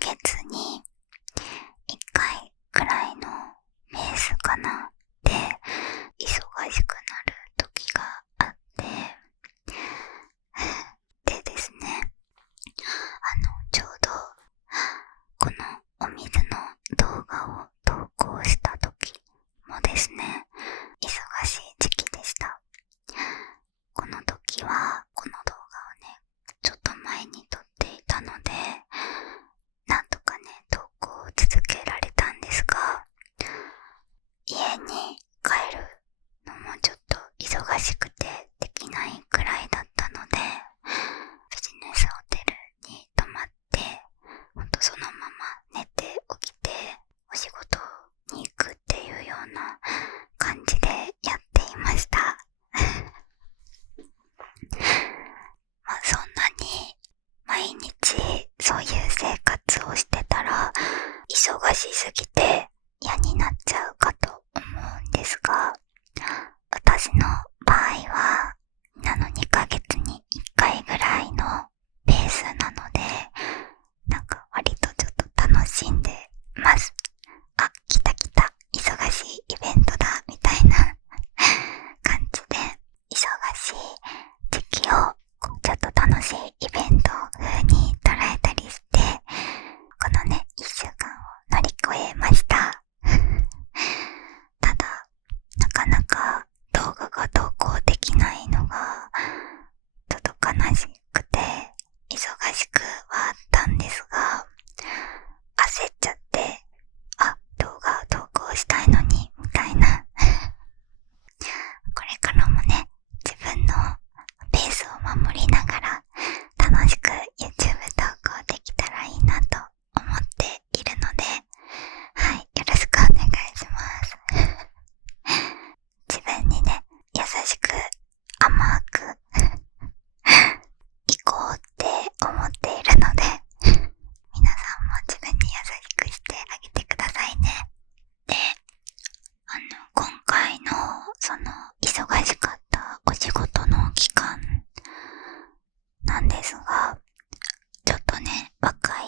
月に1回くらいのペースかなで忙しくなる時があって、でですね、ちょうどこのお水の動画を投稿した時もですね、忙しい時期でした。この時はこの動画をね、ちょっと前に撮っていたので、なんとかね、投稿を続けられたんですが、家に帰るのもちょっと忙しくてできないくらいだったので、ビジネスホテルに泊まって、ほんとそのまま寝て起きてお仕事に行くっていうような感じでやっていました。まあそんなに毎日そういう生活をしてたら忙しすぎて嫌になっちゃうかと思うんですが、私の場合は2ヶ月に1回ぐらいのペースなので、なんか割とちょっと楽しんでます。あ、来た忙しいイベントだみたいな感じで、忙しい時期をちょっと楽しいイベント風に捉えたりして、このね1週間を乗り越えました。ただなかなか動画が投稿できないのがちょっと悲しくて忙しくはあったんですが、焦っちゃって、動画投稿したいのにみたいなこれからもね、自分のペースを守りながら楽しく YouTube 投稿できたらいいなと思っているので、はい、よろしくお願いします自分にね、優しく甘く行こうって思っているので、皆さんも自分に優しくしてあげてくださいね。で、今回のその忙しかったお仕事の期間なんですが、ちょっとね、若い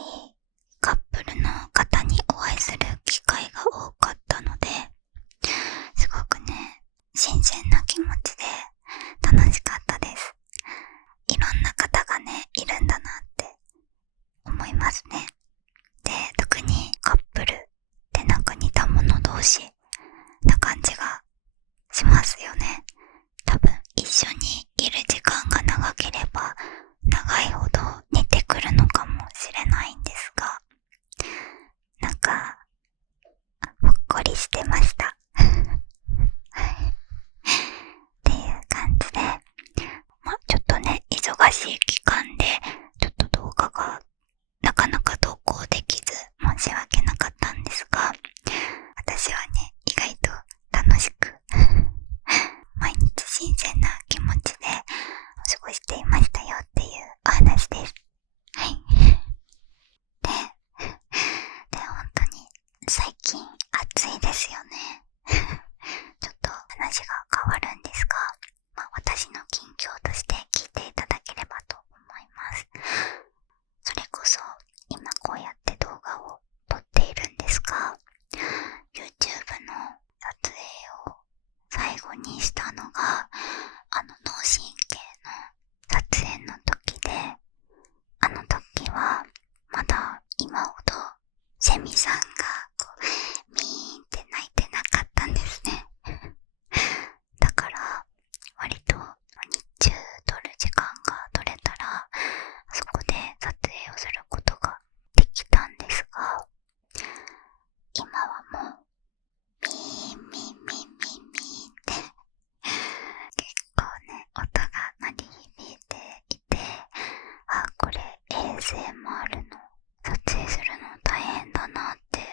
カップルの方にお会いする機会が多かったので、すごくね、新鮮な気持ちで楽しかったです。いろんな方がね、いるんだなって思いますね。で、特にカップルってなんか似た者同士な感じがしますよね。多分一緒にいる時間が長ければ長いほど似てくるのかもしれないんですが、なんかほっこりしてましたっていう感じで、ちょっとね、忙しい期間でちょっと動画がなかなか投稿できず申し訳なかったんですが、私はね、意外と楽しく毎日新鮮な気持ちで過ごしていましたよっていうお話です。はい。で、本当に最近暑いですよねちょっと話が変わるんですが、私の近況として聞いていただければと思います。それこそ今こうやって動画を撮っているんですが、 YouTube の撮影を最後にしたのが脳神経の撮影の時で、あの時はまだ今ほどセミさんがこうミーンって鳴いてなかったんですねだから割と日中撮る時間が取れたらそこで撮影をすることができたんですが、今はもうミーンミーンミーンミーンミーンって結構ね、音が鳴り響いていて、これ ASMR の撮影するの大変だなって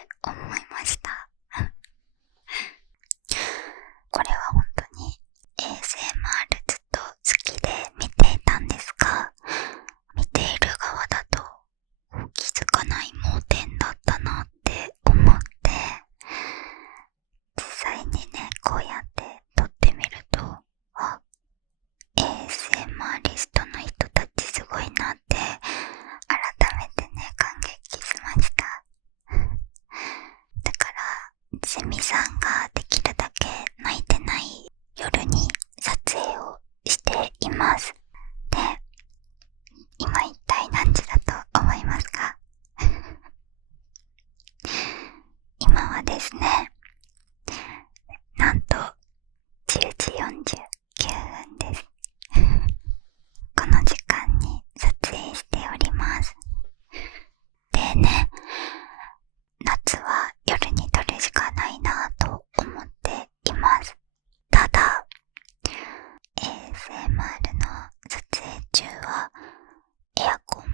はですね、なんと10時49分です。この時間に撮影しております。でね、夏は夜に撮るしかないなぁと思っています。ただ ASMR の撮影中はエアコンも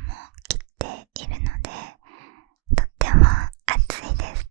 切っているので、とっても暑いです。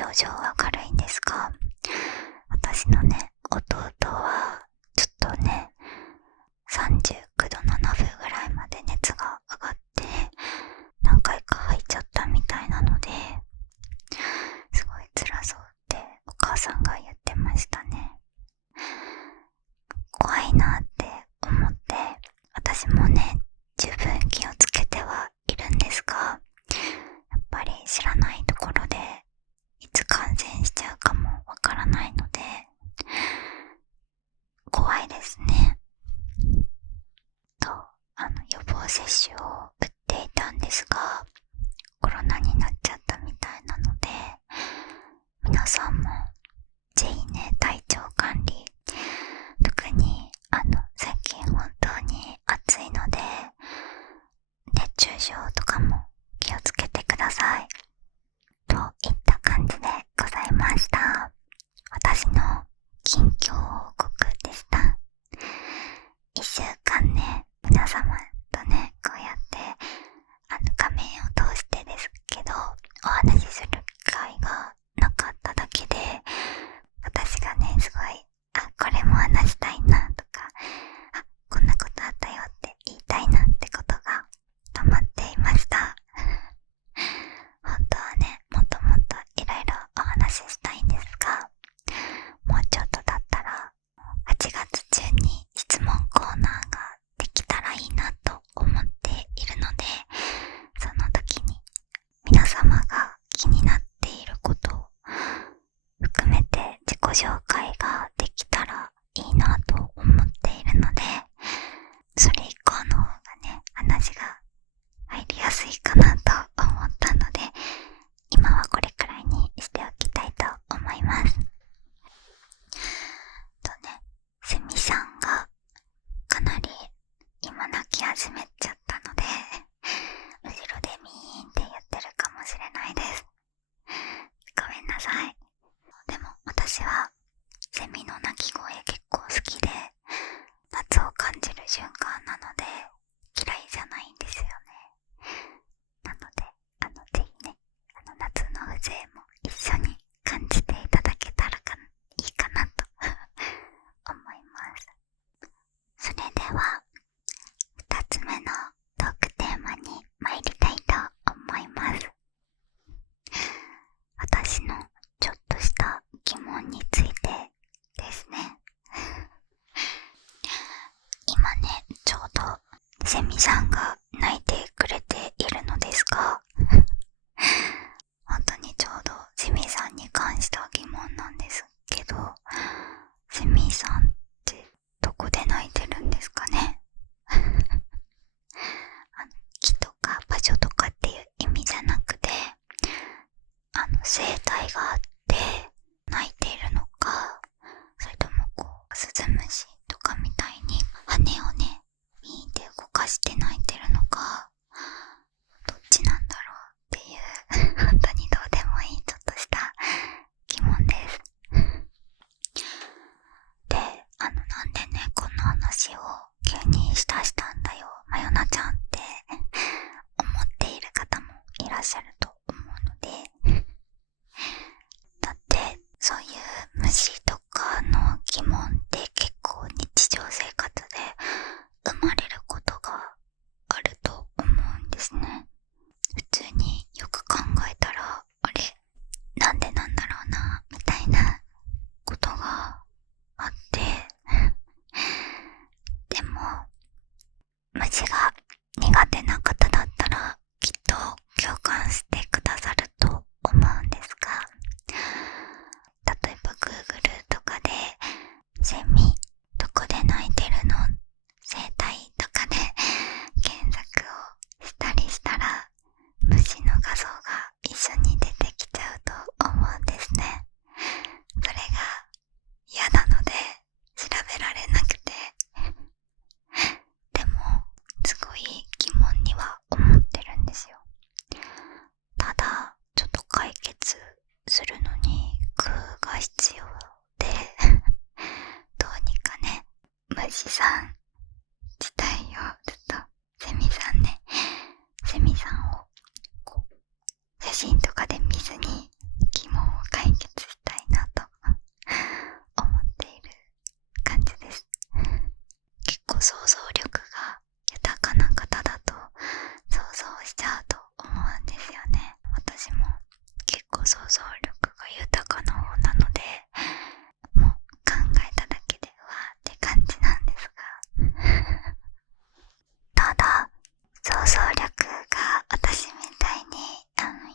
症状は軽いんですが、私のね、弟はちょっとね、39度7分ぐらいまで熱が上がって何回か吐いちゃったみたいなので、すごい辛そうってお母さんが言ってましたね。怖いなって思って、私もね、十分気をつけてはいるんですが、やっぱり知らないところでいつ感染しちゃうかもわからないので怖いですね。と、予防接種を打っていたんですが、コロナになっちゃったみたいなので、皆さんもぜひね、体調管理、特に最近本当に暑いので熱中症とかも気をつけてくださいといった感じでございました。私の近況報告でした。1週間ね、皆様とね、こうやって画面を通してですけどお話しする機会がなかっただけで、私がね、すごいこれも話したいなとか、こんなことあったよって言いたいなってことが溜まっていました。本当はね、もっともっといろいろお話ししたいんですが、もうちょっとだったら8月中に質問コーナーができたらいいなと思っているので、その時に皆様が気になっていることを含めて自己紹介ができたらいいなと思っているので、それ以降の方がね、話が入りやすいかなと思ったので、今はこれくらいにしておきたいと思います。とね、セミさんがかなり今鳴き始めちゃったので、後ろでミーンって言ってるかもしれないです。ごめんなさい。でも私はセミの鳴き声結構好きで、夏を感じる瞬間なので嫌いじゃないんですよね。なのでぜひね、夏の風情も一緒に感じていただけたらいいかなと思います。それでは2つ目のトークテーマに参りたいと思います。私のちょっとした疑問についてですね。今ね、ちょうどセミさんが鳴いてくれているのですが本当にちょうどセミさんに関した疑問なんですけど、セミさんってどこで鳴いてるんですかね木とか場所とかっていう意味じゃなくて、生態があって鳴いているのか、それともこうスズムシとかみたいに羽をねミーンって動かして鳴いてるのか、どっちなんだろうっていう本当にどうでもいいちょっとした疑問です。で、なんでねこの話を急にしたんだよまよなちゃんって思っている方もいらっしゃると思うので、想像力が豊かな方なので、もう考えただけでうわーって感じなんですがただ想像力が私みたいに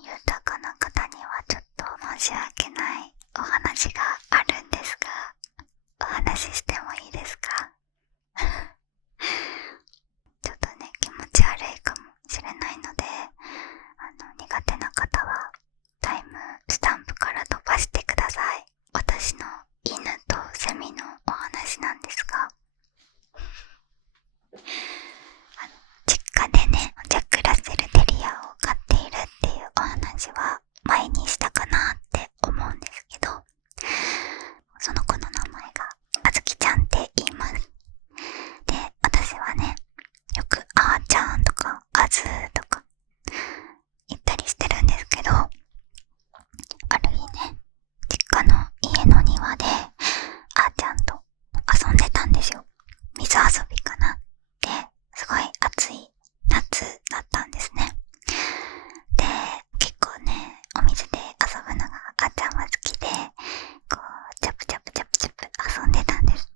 豊かな方にはちょっと申し訳ないお話があるんですが、お話ししてもいいですか？ちょっとね、気持ち悪いかもしれないので、苦手な方はタイムスタンプから飛ばしてください。私の犬とセミのお話なんですが、実家でね、ジャックラッセルテリアを飼っているっていうお話は前にしたかなって思うんですけど、その子の名前があずきちゃんって言います。で、私はね、よくあーちゃんとかあずーとか言ったりしてるんですけど、ある日ね、実家の家の庭であーちゃんと遊んでたんですよ。水遊びかな。で、すごい暑い夏だったんですね。で、結構ね、お水で遊ぶのがあーちゃんは好きで、こうチャプチャプチャプチャプ遊んでたんです。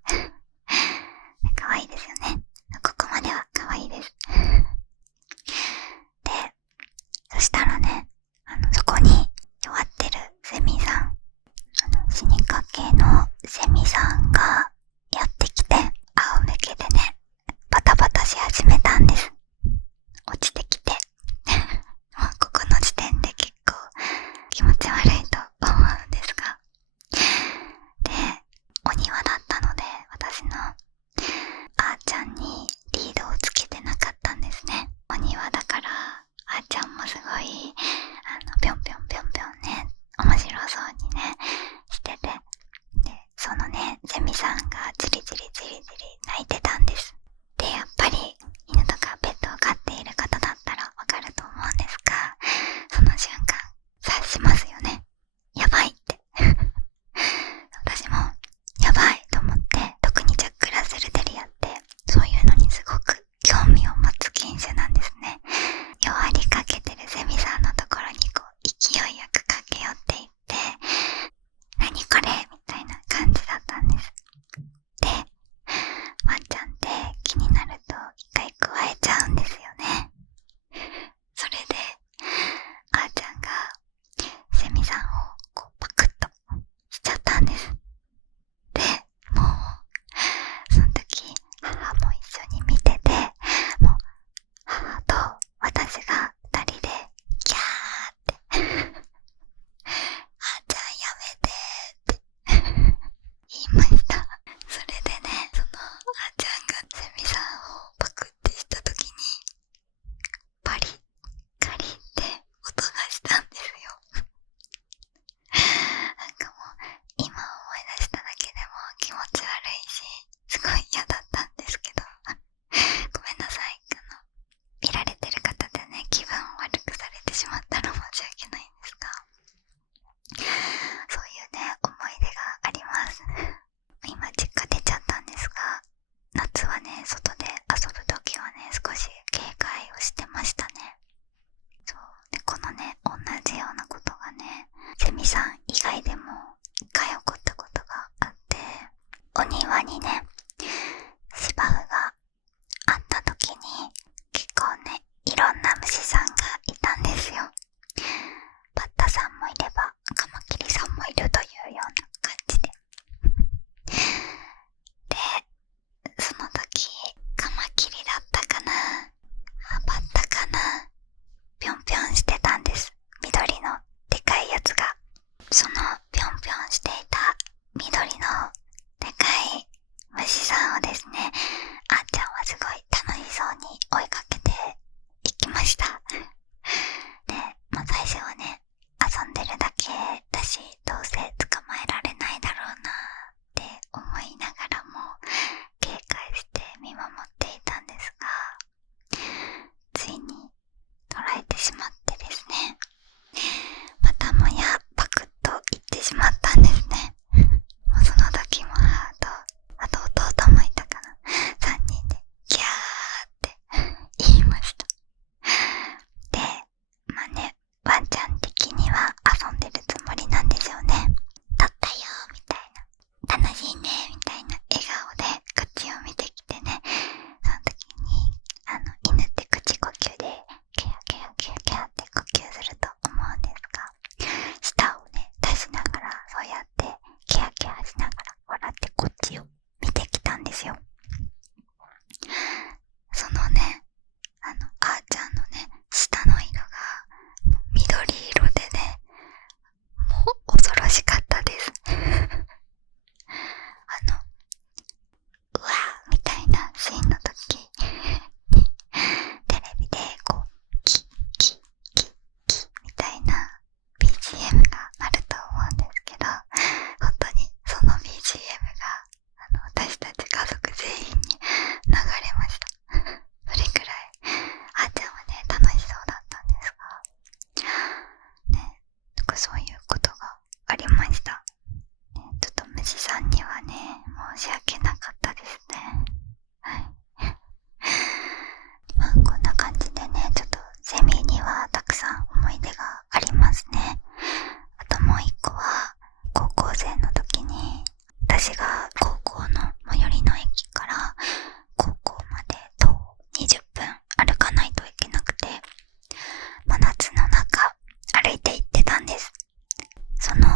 可愛いですよね。ここまでは可愛いです。で、そしたらね、そこに弱ってるセミさん、死にかけのセミさんがやってきて、仰向けでね、バタバタし始めたんです。落ちてきてもうここの時点で結構気持ち悪いと思うんですが、で、お庭だったので私のあーちゃんにリードをつけてなかったんですね。お庭だからあーちゃんもすごいぴょんぴょんぴょんぴょんね、面白そうにねしてて、でそのねセミさんがジリジリジリジリ泣いてたんです。で、やっぱり犬とかペットを飼っている方だったらわかると思うんですが、その瞬間察しますよね。やばいって私もやばいと思って、特にジャックラッセルテリアってそういうのにすごく興味を持つ犬種なんですね。弱りかけてるセミさんのところにこう勢いよく駆け寄っていって、そういうことがありました。ちょっと虫さんにはね、申し訳なかったですね。はい。まあこんな感じでね、ちょっとセミにはたくさん思い出がありますね。あともう一個は、高校生の時に、私が高校の最寄りの駅から高校まで徒歩20分歩かないといけなくて、真夏の中歩いて行ってたんです。その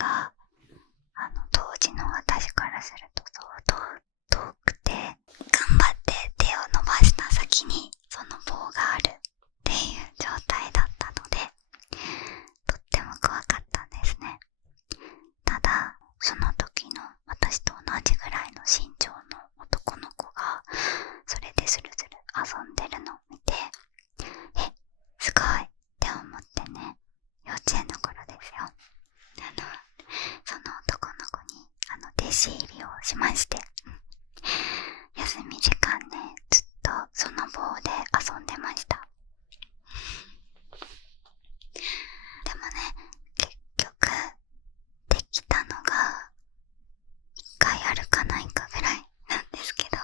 が当時の私からすると相当遠くて、頑張って手を伸ばした先にその棒があるっていう状態だったので、とっても怖かったんですね。ただその時の私と同じぐらいの身長の男の子がそれでスルスル遊んでるのを見て、すごいって思ってね、幼稚園の頃ですよ。その男の子に弟子入りをしまして、休み時間ね、ずっとその棒で遊んでました。でもね、結局できたのが1回あるかないかぐらいなんですけど、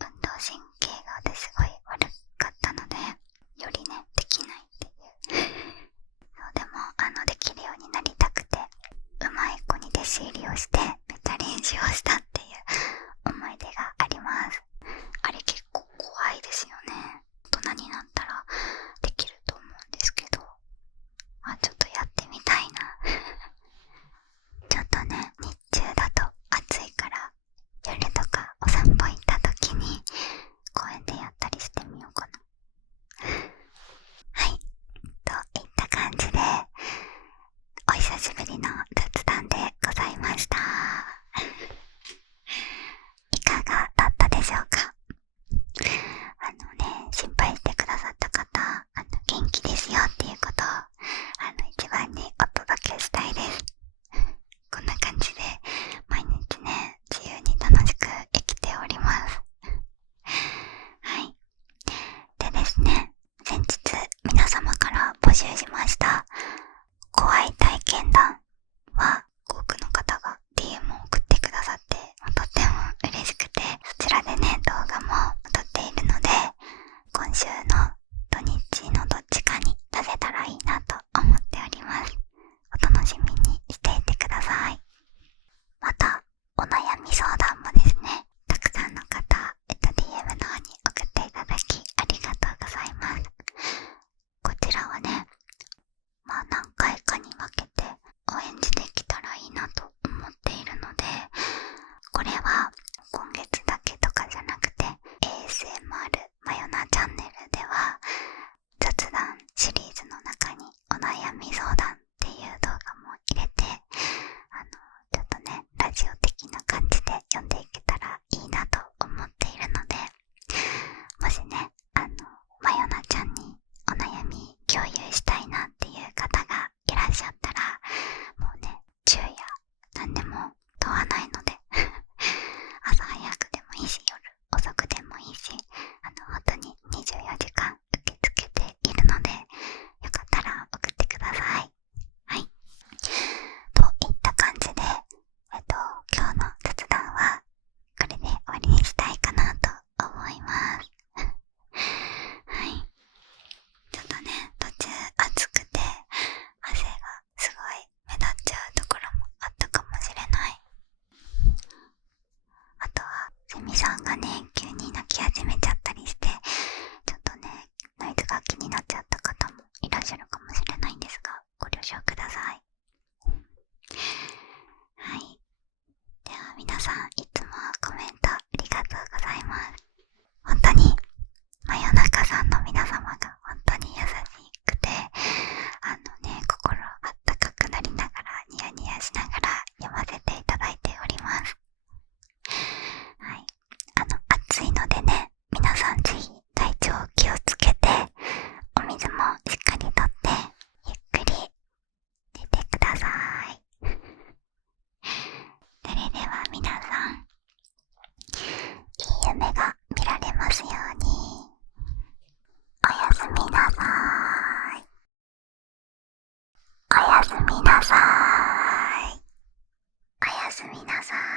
運動神経が私すごい悪かったので、よりねできないっていうそうでもできるようになりたくて、うまい子に弟子入りをしてめっちゃ練習をしたっていう思い出があります。あれ結構怖いですよね。大人になったらできると思うんですけど、ちょっとやってみたいなちょっとね、日中だと暑いから夜とかお散歩行った時に公園でやったりしてみようかなはい、といった感じでお久しぶりの雑談でございましたいかがだったでしょうか。心配してくださった方、元気ですよっていうことを一番にお届けしたいですこんな感じで毎日ね、自由に楽しく生きておりますはい。でですね、先日皆様から募集しました怖い体験談は、多くの方が DM を送ってくださって、とっても嬉しくて、そちらでね、動画も撮っているので、今週の土日のどっちかに出せたらいいなと思っております。お楽しみにしていてください。またお悩み相談もですね、たくさんの方、DM の方に送っていただきありがとうございます。こちらはね、何回かに分けてお返事できたらいいなと思っているので、これは今月だけとかじゃなくて ASMR マヨナチャンネルでは雑談シリーズの中にお悩み相談っていう動画も入れて、ちょっとね、ラジオ的な感じで読んでいけたらいいなと思っているので、もしね、マヨナちゃんにお悩み共有したいなっていう方がいらっしゃったら、もうね、昼夜何でも問わないので朝早くでもいいし、夜遅くでもいいし、本当に24時間受け付けているので、よかったら送ってください。はい。といった感じで、今日の雑談はこれで終わりにしたいかなと思いますはい。ちょっとね、途中暑くて汗がすごい目立っちゃうところもあったかもしれない。あとはセミさんがね、急に鳴き始めちゃったりして、ちょっとね、ノイズが気になっちゃった方もいらっしゃるかもしれないんですが、ご了承ください。はい。では皆さん、いつもコメントありがとうございます。本当に真夜中さんの皆様が本当に優しくて、心あったかくなりながら、ニヤニヤしながら読ませていただいております。はい。暑いのでね、皆さんぜひ体調気をつけて、お水もしっかりとって、ゆっくり寝てください。それでは皆さん、いい夢が見られますように。おやすみなさーい。おやすみなさーい。おやすみなさーい。